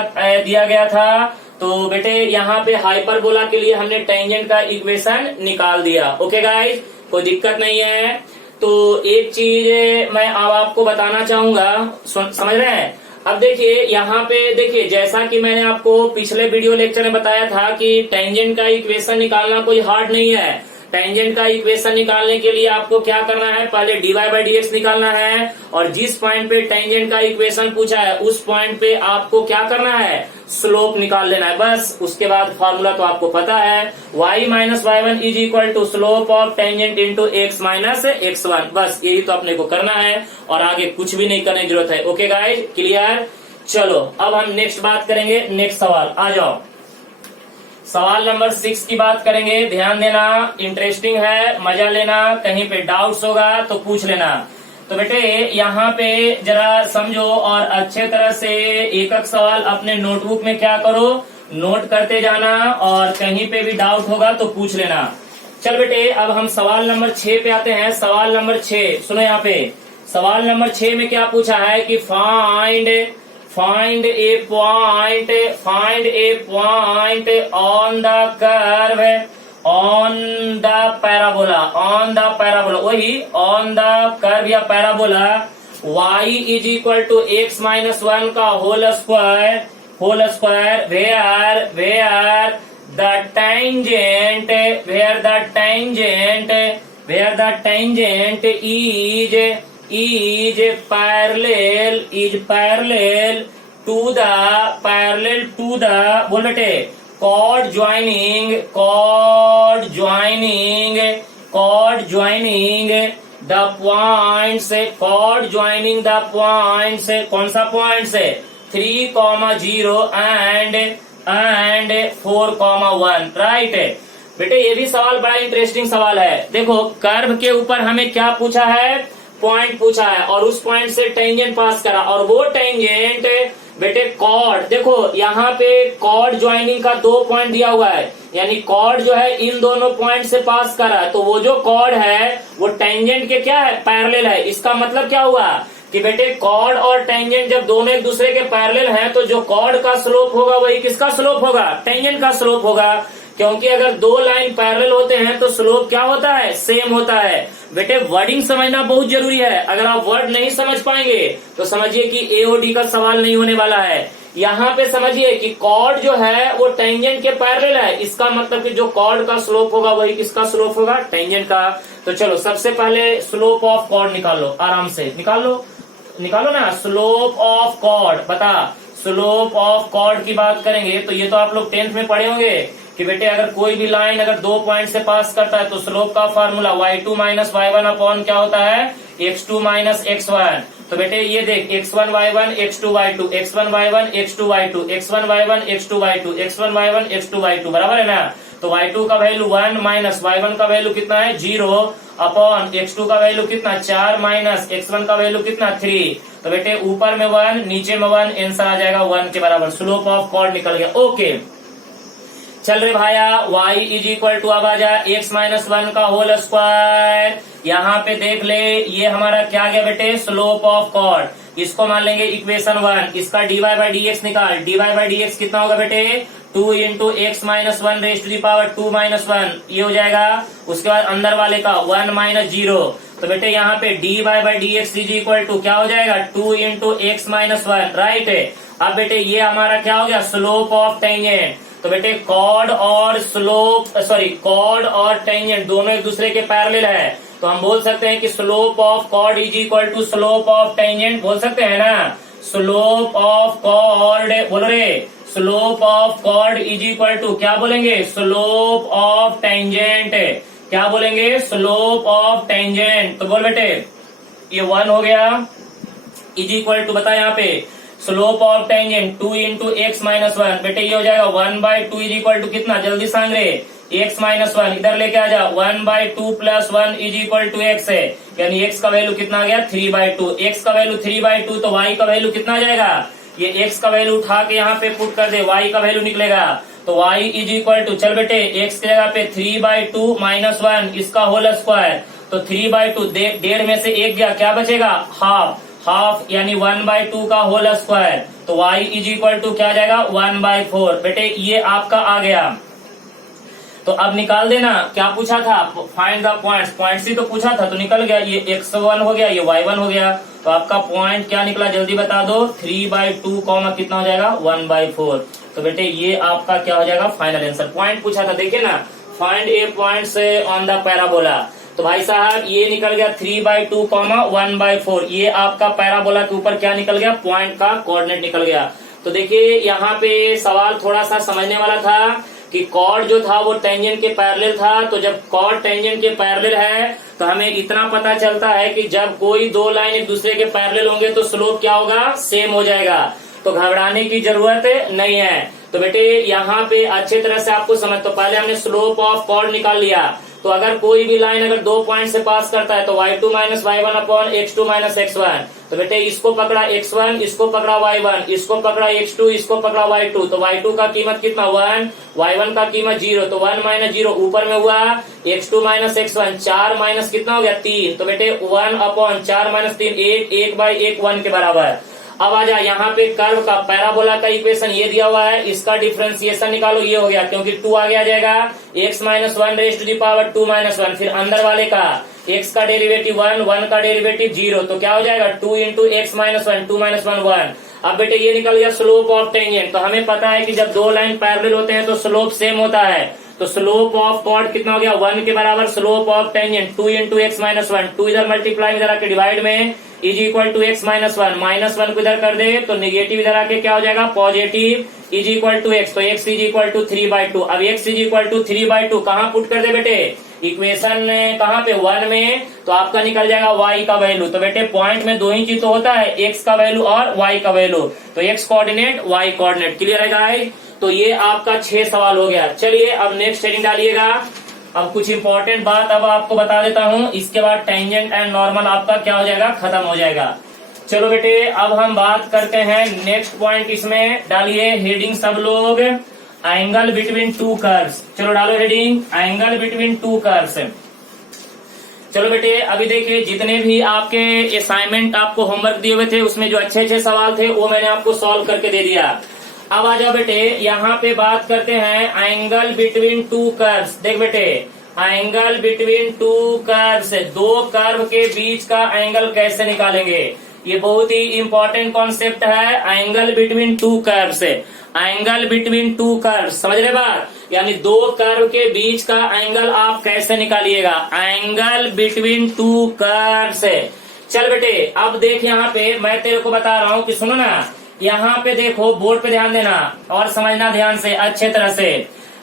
दिया गया था। तो बेटे यहाँ पे हाइपरबोला के लिए हमने टेंजेंट का इक्वेशन निकाल दिया। ओके गाइस, कोई दिक्कत नहीं है। तो एक चीज मैं अब आपको बताना चाहूंगा, समझ रहे हैं। अब देखिए यहाँ पे देखिए, जैसा कि मैंने आपको पिछले वीडियो लेक्चर में बताया था कि टेंजेंट का इक्वेशन निकालना कोई हार्ड नहीं है। टेंजेंट का इक्वेशन निकालने के लिए आपको क्या करना है, पहले dy बाई dx निकालना है, और जिस पॉइंट पे टेंजेंट का इक्वेशन पूछा है उस पॉइंट पे आपको क्या करना है, स्लोप निकाल लेना है, बस। उसके बाद फॉर्मूला तो आपको पता है, y minus y1 is equal to slope of tangent into x minus x1, बस यही तो अपने को करना है और आगे कुछ भी नहीं करने की जरूरत है। Okay guys, clear. चलो अब हम नेक्स्ट बात करेंगे, नेक्स्ट सवाल आ जाओ। सवाल नंबर 6 की बात करेंगे, ध्यान देना, इंटरेस्टिंग है, मजा लेना, कहीं पे डाउट्स होगा तो पूछ लेना। तो बेटे यहाँ पे जरा समझो और अच्छे तरह से एक एक सवाल अपने नोटबुक में क्या करो, नोट करते जाना, और कहीं पे भी डाउट होगा तो पूछ लेना। चल बेटे अब हम सवाल नंबर 6 पे आते हैं। सवाल नंबर 6 सुनो, यहाँ पे सवाल नंबर 6 में क्या पूछा है कि find a point on the curve on the parabola, वही on the curve या parabola y is equal to x minus 1 का whole square where the tangent is parallel to the parallel to the बोल बेटे cord joining the points कौन सा points है 3,0 and 4,1 right. बेटे ये भी सवाल बड़ा इंटरेस्टिंग सवाल है। देखो कर्व के ऊपर हमें क्या पूछा है, पॉइंट पूछा है और उस पॉइंट से टेंजेंट पास करा और वो टेंजेंट बेटे कॉर्ड, देखो यहाँ पे कॉर्ड ज्वाइनिंग का 2 पॉइंट दिया हुआ है, यानी कॉर्ड जो है इन दोनों पॉइंट से पास करा है, तो वो जो कॉर्ड है वो टेंजेंट के क्या है, पैरेलल है। इसका मतलब क्या हुआ कि बेटे कॉर्ड और टेंजेंट जब दोनों एक दूसरे के पैरेलल हैं तो जो कॉर्ड का स्लोप होगा वही किसका स्लोप होगा, टेंजेंट का स्लोप होगा। क्योंकि अगर 2 लाइन पैरेलल होते हैं तो स्लोप क्या होता है, सेम होता है। बेटे वर्डिंग समझना बहुत जरूरी है, अगर आप वर्ड नहीं समझ पाएंगे तो समझिए कि एओडी का सवाल नहीं होने वाला है। यहाँ पे समझिए कि कॉर्ड जो है वो टेंजेंट के पैरेलल है, इसका मतलब कि जो कॉर्ड का स्लोप होगा वही किसका स्लोप होगा, टेंजेंट का। तो चलो सबसे पहले स्लोप ऑफ कॉर्ड निकाल लो, आराम से निकालो ना। स्लोप ऑफ कॉर्ड, बता स्लोप ऑफ कॉर्ड की बात करेंगे तो ये तो आप लोग 10th में पढ़े होंगे कि बेटे अगर कोई भी लाइन अगर 2 पॉइंट से पास करता है तो स्लोप का formula y2 minus y1 upon क्या होता है, x2 माइनस x1। तो बेटे ये देख x1 y1 x2 y2 x1 y1 x2 y2 x1 y1 x2 y2 x1 y1 x2 y2 बराबर है ना। तो y2 का वैल्यू 1 माइनस y1 का वैल्यू कितना है 0 अपॉन x2 का वैल्यू कितना 4 माइनस x1 का वैल्यू कितना 3। तो बेटे ऊपर में 1 नीचे में 1, आंसर आ जाएगा 1 के बराबर। स्लोप ऑफ कॉर्ड निकल गया। ओके चल रे भाया y इज इक्वल टू अब आ जा x माइनस 1 का होल स्क्वायर। यहाँ पे देख ले ये हमारा क्या गया बेटे, स्लोप ऑफ कॉर्ड। इसको मान लेंगे इक्वेशन 1, इसका dy बाई dx निकाल। dy बाई dx कितना होगा बेटे 2 into x minus 1 raise to the power 2 minus 1, ये हो जाएगा। उसके बाद अंदर वाले का 1 माइनस 0। तो बेटे यहाँ पे dy by dx is equal to क्या हो जाएगा 2 इंटू एक्स माइनस 1 राइट है। अब बेटे ये हमारा क्या हो गया, स्लोप ऑफ टेंजेंट। तो बेटे कॉर्ड और टेंजेंट दोनों एक दूसरे के पैरेलल है, तो हम बोल सकते हैं कि slope of chord is equal to slope of tangent, बोल सकते हैं ना। स्लोप ऑफ कॉर्ड बोलो रे, slope of chord is equal to क्या बोलेंगे, स्लोप ऑफ टेंजेंट। क्या बोलेंगे, स्लोप ऑफ टेंजेंट। तो बोल बेटे ये 1 हो गया इज इक्वल टू, बता यहाँ पे slope of tangent 2 into x minus 1। बेटे ये हो जाएगा 1/2 इज इक्वल टू कितना, जल्दी सांग रे, x माइनस 1 इधर लेके आ जा। 1/2 plus 1 is equal to x है, यानी x का वैल्यू कितना आ गया 3/2। x का वैल्यू 3/2 तो y का वैल्यू कितना आ जाएगा, ये x का वैल्यू उठा के यहाँ पे पुट कर दे, y का वैल्यू निकलेगा। तो y इज इक्वल टू, चल बेटे x की जगह पे 3/2 माइनस 1 इसका होल स्क्वायर। तो 3/2 डेढ़ में से 1 गया, क्या बचेगा हाफ यानी 1/2 का होल स्क्वायर। तो y इज इक्वल टू क्या आ जाएगा 1/4। बेटे ये आपका आ गया। तो अब निकाल देना, क्या पूछा था, फाइंड द पॉइंट्स ही तो पूछा था, तो निकल गया। ये x1 हो गया, ये y1 हो गया। तो आपका पॉइंट क्या निकला जल्दी बता दो, 3/2 कॉमा कितना हो जाएगा 1/4। तो बेटे ये आपका क्या हो जाएगा फाइनल आंसर। पॉइंट पूछा था, देखिए ना, find A point on the parabola. तो भाई साहब ये निकल गया 3/2 कॉमा 1/4, ये आपका पैराबोला के ऊपर क्या निकल गया, पॉइंट का कोऑर्डिनेट निकल गया। तो देखिए यहाँ पे सवाल थोड़ा सा समझने वाला था कि कॉर्ड जो था वो टेंजेंट के पैरेलल था। तो जब कॉर्ड टेंजेंट के पैरेलल है तो हमें इतना पता चलता है कि जब कोई 2 लाइन एक दूसरे के पैरेलल होंगे तो स्लोप क्या होगा, सेम हो जाएगा। तो घबराने की जरूरत नहीं है। तो बेटे यहाँ पे अच्छे तरह से आपको समझ, तो पहले हमने स्लोप ऑफ कॉर्ड निकाल लिया। तो अगर कोई भी लाइन अगर 2 पॉइंट से पास करता है तो y2 minus y1 upon x2 minus x1। तो बेटे इसको पकड़ा x1, इसको पकड़ा y1, इसको पकड़ा x2, इसको पकड़ा y2। तो y2 का कीमत कितना 1, y1 का कीमत 0। तो 1 माइनस 0 ऊपर में हुआ x2 माइनस x1, 4 माइनस कितना हो गया 3। तो बेटे 1 अपॉन 4 माइनस 3 1/1 1 के बराबर। अब आ जा यहाँ पे कर्व का पैराबोला का इक्वेशन ये दिया हुआ है, इसका डिफरेंशिएशन निकालो, ये हो गया क्योंकि 2 आगे आ जाएगा x minus 1 raise to the power 2 minus 1। फिर अंदर वाले का x का डेरिवेटिव 1, 1 का डेरिवेटिव 0। तो क्या हो जाएगा 2 इंटू एक्स माइनस 1, 2 माइनस 1 1। अब बेटे ये निकल गया स्लोप ऑफ टेंजेंट। तो हमें पता है कि जब 2 लाइन पैरेलल होते हैं तो स्लोप सेम होता है। तो स्लोप ऑफ कॉर्ड कितना हो गया 1 के बराबर slope of tangent 2 into x minus 1, 2 इधर मल्टीप्लाई इधर आके डिवाइड में is equal to x minus 1, minus 1 को इधर कर दे तो निगेटिव इधर आके क्या हो जाएगा positive is equal to x, तो एक्स इज इक्वल टू 3/2। अब एक्स इज इक्वल टू 3/2 कहाँ पुट कर दे बेटे, इक्वेशन कहाँ पे 1 में, तो आपका निकल जाएगा y का वैल्यू। तो बेटे पॉइंट में दो ही चीज तो होता है, x का वैल्यू और y का वैल्यू, तो x coordinate y coordinate. Clear है गाइस? तो ये आपका 6 सवाल हो गया। चलिए अब नेक्स्ट हेडिंग डालिएगा। अब कुछ इंपॉर्टेंट बात अब आपको बता देता हूँ, इसके बाद टेंजेंट एंड नॉर्मल आपका क्या हो जाएगा, खत्म हो जाएगा। चलो बेटे अब हम बात करते हैं नेक्स्ट पॉइंट, इसमें डालिए हेडिंग सब लोग, एंगल बिटवीन टू कर्व्स। चलो डालो heading angle between two curves. चलो बेटे अभी देखिए जितने भी आपके असाइनमेंट आपको होमवर्क दिए हुए थे उसमें जो अच्छे अच्छे सवाल थे वो मैंने आपको सॉल्व करके दे दिया। अब आ जाओ बेटे यहाँ पे बात करते हैं एंगल बिटवीन टू कर्व्स। देख बेटे एंगल बिटवीन टू कर्व्स, दो कर्व के बीच का एंगल कैसे निकालेंगे, ये बहुत ही इंपॉर्टेंट कॉन्सेप्ट है। Angle between two curves, angle between two curves, समझ रहे बात, यानी दो कर्व के बीच का एंगल आप कैसे निकालिएगा, एंगल बिटवीन टू कर्व्स। चल बेटे अब देख यहाँ पे मैं तेरे को बता रहा हूँ कि सुनो ना, यहाँ पे देखो बोर्ड पे ध्यान देना और समझना ध्यान से अच्छे तरह से।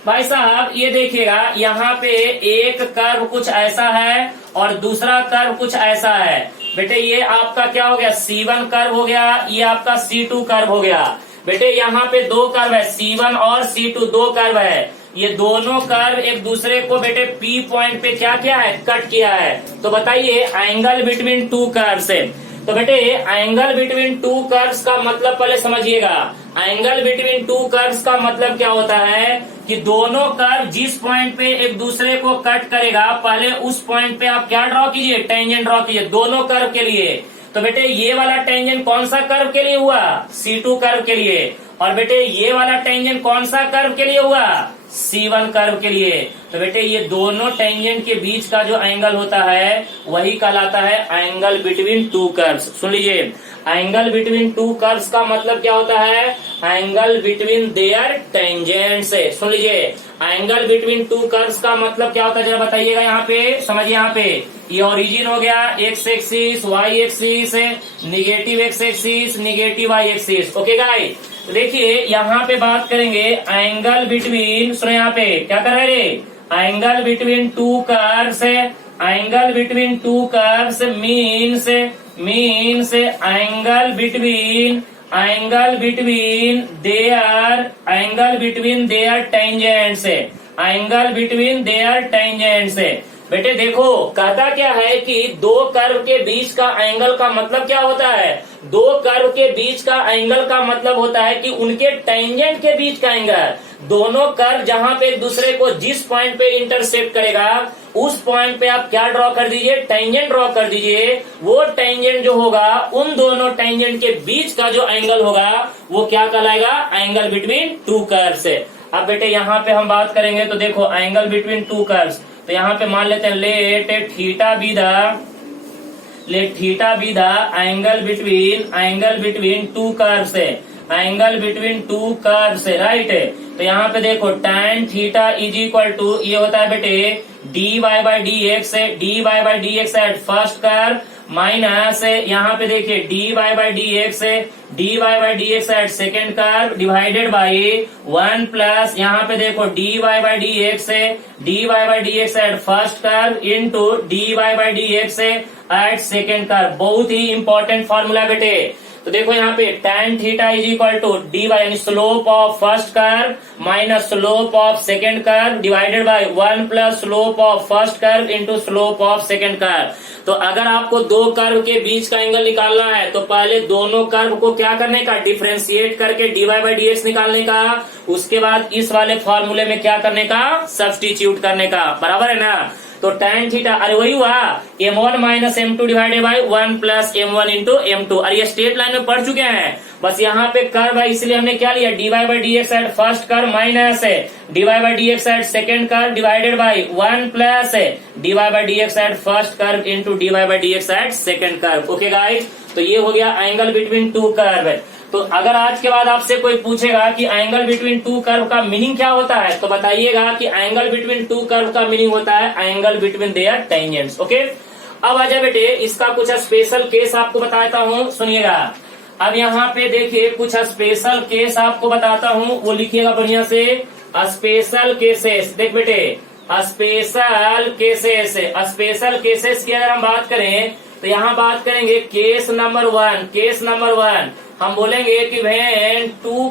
भाई साहब ये देखिएगा यहाँ पे एक कर्व कुछ ऐसा है और दूसरा कर्व कुछ ऐसा है। बेटे ये आपका क्या हो गया C1 कर्व हो गया, ये आपका C2 कर्व हो गया। बेटे यहाँ पे दो कर्व है C1 और C2, दो कर्व है। ये दोनों कर्व एक दूसरे को बेटे P पॉइंट पे क्या किया है, कट किया है। तो बताइए एंगल बिटवीन टू कर्व्स है। तो बेटे एंगल बिटवीन टू कर्व्स का मतलब पहले समझिएगा, एंगल बिटवीन टू कर्व्स का मतलब क्या होता है कि दोनों कर्व जिस पॉइंट पे एक दूसरे को कट करेगा पहले उस पॉइंट पे आप क्या ड्रॉ कीजिए, टेंजेंट ड्रॉ कीजिए दोनों कर्व के लिए। तो बेटे ये वाला टेंजेंट कौन सा कर्व के लिए हुआ, C2 कर्व के लिए, और बेटे ये वाला टेंजेंट कौन सा कर्व के लिए हुआ, C1 कर्व के लिए। तो बेटे ये दोनों टेंजेंट के बीच का जो एंगल होता है वही कहलाता है एंगल बिटवीन टू कर्व्स। सुन लीजिए एंगल बिटवीन टू कर्व्स का मतलब क्या होता है, एंगल बिटवीन देयर टेंजेंट्स। सुन लीजिए एंगल बिटवीन टू कर्व्स का मतलब क्या होता है जरा बताइएगा, यहाँ पे समझिए। यहाँ पे ये ओरिजिन हो गया x axis, y axis, negative x axis, negative y axis. Okay guys देखिए यहाँ पे बात करेंगे एंगल बिटवीन, सुनो यहाँ पे क्या कर रहे रे, angle between two curves, angle between two curves means angle between their tangents, angle between their tangents. बेटे देखो कहता क्या है कि दो कर्व के बीच का एंगल का मतलब क्या होता है, दो कर्व के बीच का एंगल का मतलब होता है कि उनके टेंजेंट के बीच का एंगल। दोनों कर्व जहां पे एक दूसरे को जिस पॉइंट पे इंटरसेक्ट करेगा उस पॉइंट पे आप क्या ड्रॉ कर दीजिए, टेंजेंट ड्रॉ कर दीजिए। वो टेंजेंट जो होगा उन दोनों टेंजेंट के बीच का जो एंगल होगा वो क्या कहलाएगा, एंगल बिटवीन टू कर्व्स। अब बेटे यहाँ पे हम बात करेंगे तो देखो एंगल बिटवीन टू कर्व्स, तो यहाँ पे मान लेते हैं let theta be the angle between two curves है, एंगल बिटवीन टू कर्व्स है, राइट। तो यहाँ पे देखो tan theta is equal to ये होता है बेटे dy by d x at first curve minus यहाँ पे देखिए dy by d x at second curve divided by 1 plus यहाँ पे देखो dy by d x at first curve into dy by d x at second curve. बहुत ही important formula बेटे। तो देखो यहाँ पे tan theta is equal to dy यानी slope of first curve minus slope of second curve divided by 1 plus slope of first curve into slope of second curve. तो अगर आपको दो कर्व के बीच का एंगल निकालना है तो पहले दोनों कर्व को क्या करने का, डिफरेंशिएट करके dy बाई डी एक्स निकालने का, उसके बाद इस वाले फॉर्मूले में क्या करने का, सब्स्टिट्यूट करने का, बराबर है ना। तो tan थीटा अरे वही हुआ m1 minus m2 divided by 1 plus m1 into m2। अरे ये स्ट्रेट लाइन में पढ़ चुके हैं, बस यहाँ पे कर्व है इसलिए हमने क्या लिया dy by d x at first curve minus dy by d x at second curve divided by 1 plus dy by d x at first curve into dy by d x at second curve. Okay guys तो ये हो गया angle between to curve. तो अगर आज के बाद आपसे कोई पूछेगा कि एंगल बिटवीन टू कर्व का मीनिंग क्या होता है, तो बताइएगा कि एंगल बिटवीन टू कर्व का मीनिंग होता है angle between their tangents. Okay, अब आजा बेटे, इसका कुछ स्पेशल केस आपको बताता हूँ, सुनिएगा। अब यहाँ पे देखिए कुछ स्पेशल केस आपको बताता हूँ, वो लिखिएगा बढ़िया से। स्पेशल केसेस, देख बेटे, स्पेशल केसेस। स्पेशल केसेस की अगर हम बात करें तो यहाँ बात करेंगे case number one. Case number one हम बोलेंगे कि when two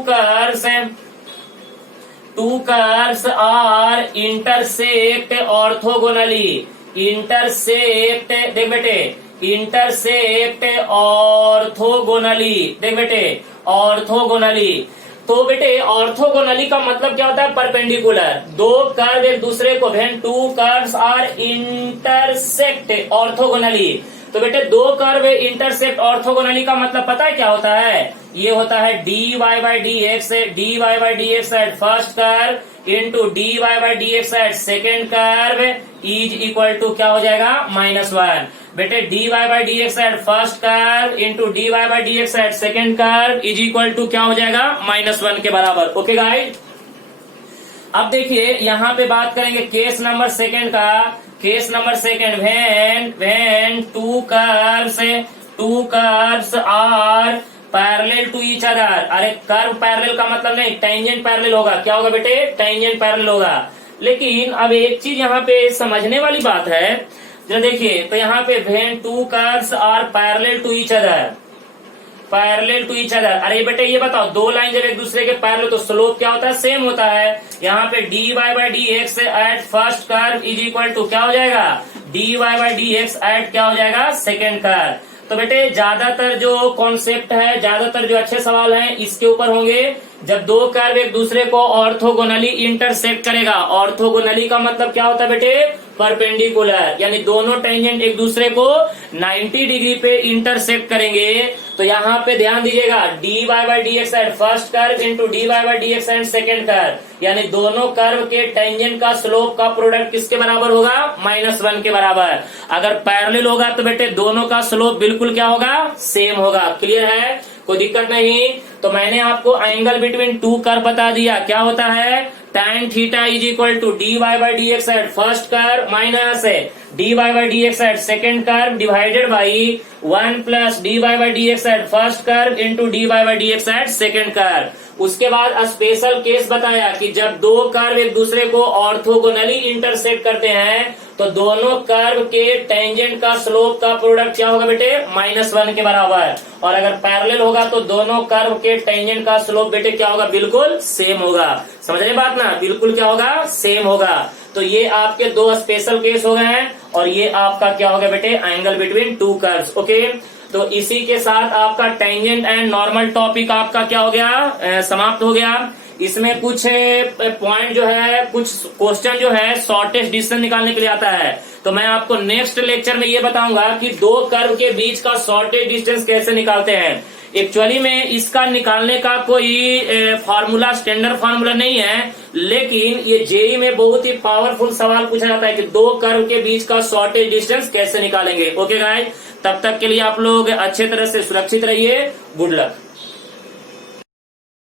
curves are intersect orthogonally. Intersect, देख बेटे, इंटरसेक्ट ऑर्थोगोनली, देख बेटे, ऑर्थोगोनली। तो बेटे ऑर्थोगोनली का मतलब क्या होता है? परपेंडिकुलर। दो कर्व एक दूसरे को, when two curves are intersect orthogonally. तो बेटे दो कर्व इंटरसेक्ट ऑर्थोगोनली का मतलब पता है क्या होता है? ये होता है dy by dx, dy by dx at first curve into dy by dx at second curve is equal to क्या हो जाएगा? -1। बेटे dy by dx at first curve into dy by dx at second curve is equal to क्या हो जाएगा? -1 के बराबर। Okay guys, अब देखिए यहाँ पे बात करेंगे केस नंबर सेकेंड का। Case number second, when two curves are parallel to each other. अरे कर्व पैरेलल का मतलब नहीं, टेंजेंट पैरेलल होगा। क्या होगा बेटे? टेंजेंट पैरेलल होगा। लेकिन अब एक चीज यहाँ पे समझने वाली बात है, जो देखिए, तो यहाँ पे when two curves are parallel to each other, parallel to each other. अरे बेटे ये बताओ, दो लाइन जब एक दूसरे के पैरेलल तो स्लोप क्या होता है? सेम होता है। यहाँ पे dy by dx at first curve is equal to क्या हो जाएगा? dy by dx एट क्या हो जाएगा? Second curve. तो बेटे ज्यादातर जो कॉन्सेप्ट है, ज्यादातर जो अच्छे सवाल हैं इसके ऊपर होंगे जब दो कर्व एक दूसरे को ऑर्थोगोनली इंटरसेक्ट करेगा। ऑर्थोगोनली का मतलब क्या होता है बेटे? परपेंडिकुलर, यानी दोनों टेंजेंट एक दूसरे को 90 डिग्री पे इंटरसेक्ट करेंगे। तो यहाँ पे ध्यान दीजिएगा, dy by dx at first curve into dy by dx at second curve, यानी दोनों कर्व के टेंजेंट का स्लोप का प्रोडक्ट किसके बराबर होगा? -1 के बराबर। अगर पैरेलल होगा तो बेटे दोनों का स्लोप बिल्कुल क्या होगा? सेम होगा। क्लियर है? कोई दिक्कत नहीं। तो मैंने आपको एंगल बिटवीन टू कर्व बता दिया। क्या होता है? tan theta is equal to dy by dx at first curve minus dy by dx at second curve divided by 1 plus dy by dx at first curve into dy by dx at second curve. उसके बाद special case बताया कि जब दो curve एक दूसरे को orthogonally intersect करते हैं तो दोनों कर्व के टेंजेंट का स्लोप का प्रोडक्ट क्या होगा बेटे? -1 के बराबर। और अगर पैरेलल होगा तो दोनों कर्व के टेंजेंट का स्लोप बेटे क्या होगा? बिल्कुल सेम होगा। समझ रहे बात ना? बिल्कुल क्या होगा? सेम होगा। तो ये आपके दो स्पेशल केस हो गए हैं और ये आपका क्या हो गया बेटे? Angle between two curves. Okay, तो इसी के साथ आपका टेंजेंट एंड नॉर्मल टॉपिक आपका क्या हो गया? समाप्त हो गया। इसमें कुछ पॉइंट जो है, कुछ क्वेश्चन जो है शॉर्टेस्ट डिस्टेंस निकालने के लिए आता है। तो मैं आपको नेक्स्ट लेक्चर में ये बताऊंगा कि दो कर्व के बीच का शॉर्टेस्ट डिस्टेंस कैसे निकालते हैं। एक्चुअली में इसका निकालने का कोई फार्मूला, स्टैंडर्ड फार्मूला नहीं है, लेकिन ये जेईई में बहुत ही पावरफुल सवाल पूछा जाता है कि दो कर्व के बीच का शॉर्टेज डिस्टेंस कैसे निकालेंगे। ओके गाइस, तब तक के लिए आप लोग अच्छे तरह से सुरक्षित रहिए। Good luck.